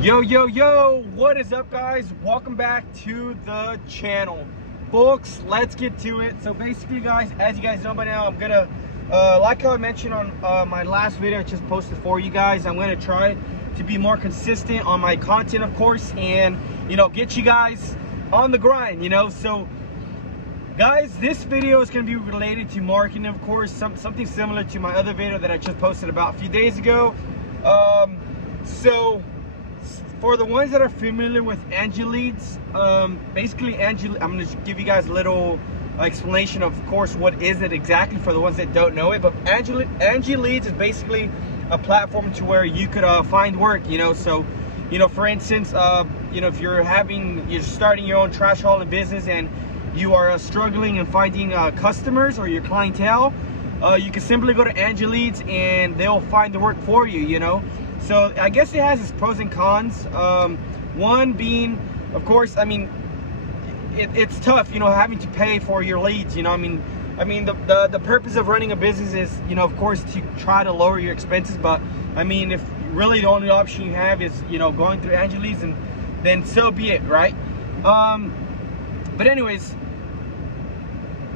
Yo, what is up, guys? Welcome back to the channel. Folks, let's get to it. So basically, guys, as you guys know by now, I'm gonna like how I mentioned on my last video I just posted for you guys, I'm gonna try to be more consistent on my content, of course, and get you guys on the grind. So guys, this video is going to be related to marketing, of course, something similar to my other video that I just posted about a few days ago. So for the ones that are familiar with Angie Leads, basically Angie, I'm going to give you guys a little explanation, of course, what is it exactly for the ones that don't know it. But Angie Leads is basically a platform to where you could find work. So for instance, if you're starting your own trash hauling business and you are struggling in finding customers or your clientele, you can simply go to Angie Leads and they'll find the work for you. So I guess it has its pros and cons. One being, of course, it's tough, having to pay for your leads. The purpose of running a business is, of course, to try to lower your expenses. But if really the only option you have is, going through Angie Leads, and then so be it, right? But anyways,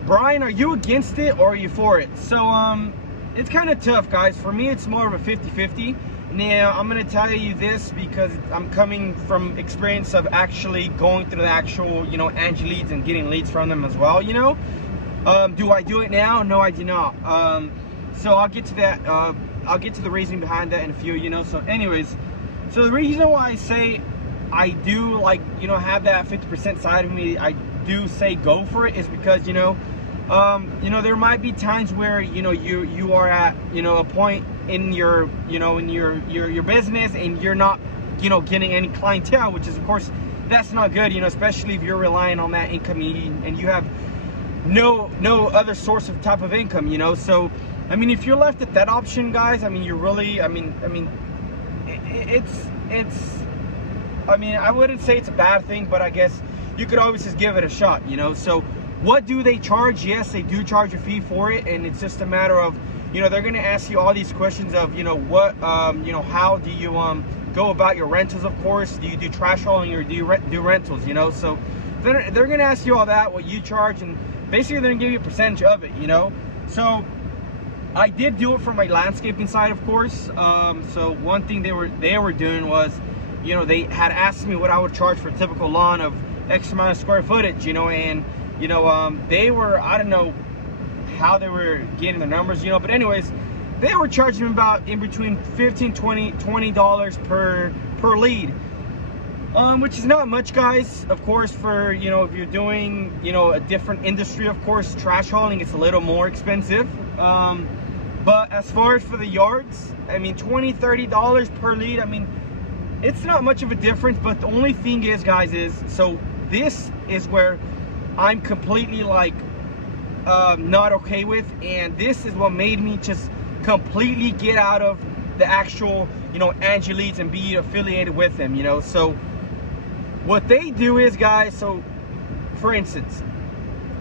Brian, are you against it or are you for it? So it's kind of tough, guys. For me, it's more of a 50-50. Now, I'm going to tell you this because I'm coming from experience of actually going through the actual, Angie Leads and getting leads from them as well, Do I do it now? No, I do not. So I'll get to that. I'll get to the reasoning behind that in a few, So anyways, so the reason why I say I do, have that 50% side of me, I do say go for it, is because, there might be times where, you are at, a point in your, in your business and you're not, getting any clientele, which is, of course, that's not good, especially if you're relying on that income and you have no other source of type of income, So, if you're left at that option, guys, you're really, I wouldn't say it's a bad thing, but I guess you could always just give it a shot, So what do they charge? Yes, they do charge a fee for it, and it's just a matter of, they're going to ask you all these questions of, what, how do you go about your rentals, of course. Do you do trash hauling or do you do rentals, So they're going to ask you all that, what you charge, and basically they're going to give you a percentage of it, So I did do it for my landscaping side, of course. So one thing they were doing was, they had asked me what I would charge for a typical lawn of X amount of square footage, and they were, I don't know how they were getting the numbers, but anyways, they were charging about in between $15, $20 per lead, which is not much, guys. Of course, for if you're doing a different industry, of course, trash hauling, it's a little more expensive. But as far as for the yards, $20, $30 per lead, it's not much of a difference. But the only thing is, guys, so this is where I'm completely not okay with, and this is what made me just completely get out of the actual Angie Leads and be affiliated with them. So what they do is, guys, so for instance,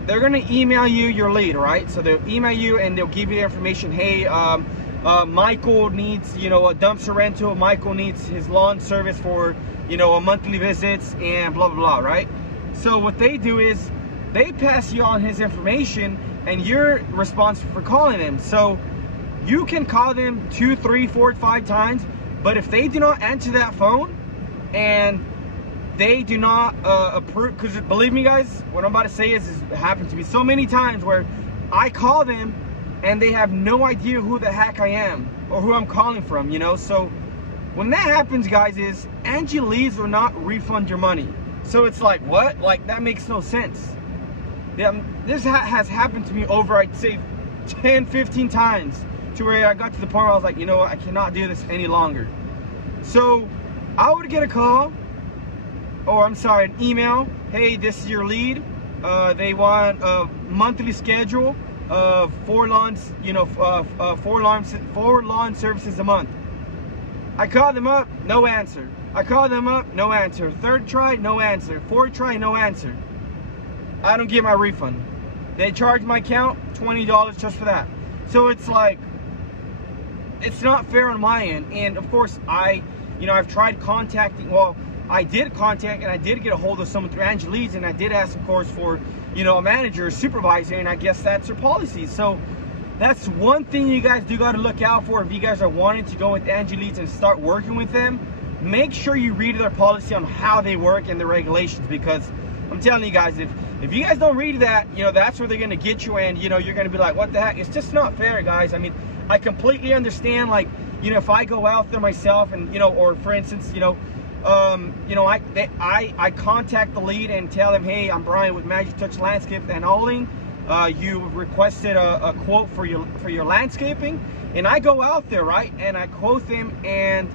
they're gonna email you your lead, right? So they'll email you and they'll give you the information. Hey, Michael needs, a dumpster rental. Michael needs his lawn service for, a monthly visits and blah, blah, blah, right? So what they do is they pass you on his information and you're responsible for calling him. So you can call them 2, 3, 4, 5 times, but if they do not answer that phone and they do not approve, because believe me, guys, what I'm about to say is it happened to me so many times where I call them and they have no idea who the heck I am or who I'm calling from, So when that happens, guys, is Angie Leads will not refund your money. So it's like, what? That makes no sense. Yeah, this has happened to me over, I'd say, 10, 15 times, to where I got to the point where I was like, what, I cannot do this any longer. So I would get a call, or I'm sorry, an email. Hey, this is your lead. They want a monthly schedule of 4 lawns, 4 lawn services a month. I call them up, no answer. I call them up, no answer. Third try, no answer. Fourth try, no answer. I don't get my refund. They charge my account $20 just for that. So it's like, it's not fair on my end. And of course, I you know, I've tried contacting, well, I did contact and I did get a hold of someone through Angie Leads, and I did ask, of course, for, you know, a manager or supervisor, and I guess that's her policy. So that's one thing you guys do got to look out for if you guys are wanting to go with Angie Leads and start working with them. Make sure you read their policy on how they work and the regulations, because I'm telling you guys, if you guys don't read that, you know, that's where they're going to get you, and, you know, you're going to be like, what the heck? It's just not fair, guys. I mean, I completely understand, like, you know, if I go out there myself and, you know, or for instance, you know, I contact the lead and tell them, hey, I'm Brian with Magic Touch Landscape and Hauling. You requested a quote for your landscaping, and I go out there, right, and I quote them, and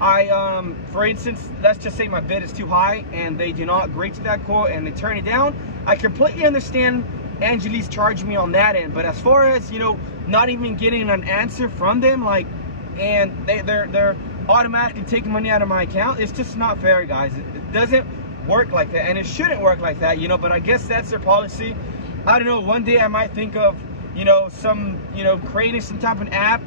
I for instance, let's just say my bid is too high and they do not agree to that quote and they turn it down. I completely understand Angie Leads charging me on that end, but as far as, you know, not even getting an answer from them, like, and they're automatically taking money out of my account, it's just not fair, guys. It doesn't work like that, and it shouldn't work like that, you know, but I guess that's their policy. I don't know, one day I might think of, you know, creating some type of app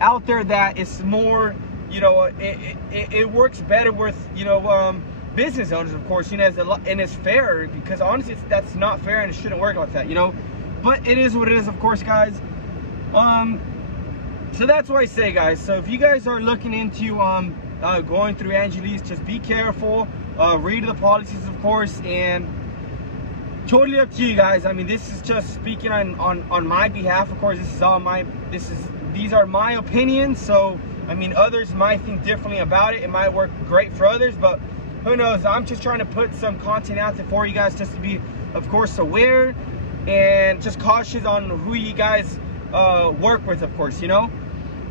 out there that is more, you know, it works better with, you know, business owners, of course, you know, and it's fair, because honestly, that's not fair and it shouldn't work like that, you know, but it is what it is, of course, guys. So that's what I say, guys. So if you guys are looking into going through Angie Leads, just be careful, read the policies, of course, and totally up to you guys. I mean, this is just speaking on my behalf, of course. These are my opinions, so I mean, others might think differently about it. It might work great for others, but who knows? I'm just trying to put some content out there for you guys, just to be, of course, aware and just cautious on who you guys work with, of course, you know.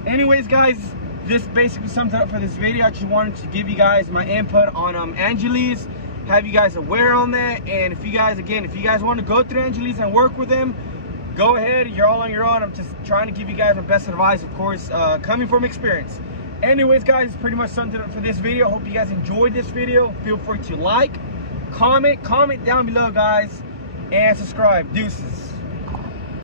Anyways, guys, this basically sums it up for this video. I just wanted to give you guys my input on Angie Leads, have you guys aware on that. And if you guys, again, if you guys want to go through Angie Leads and work with them, go ahead. You're all on your own. I'm just trying to give you guys my best advice, of course, coming from experience. Anyways, guys, pretty much summed it up for this video. Hope you guys enjoyed this video. Feel free to like, comment down below, guys, and subscribe. Deuces.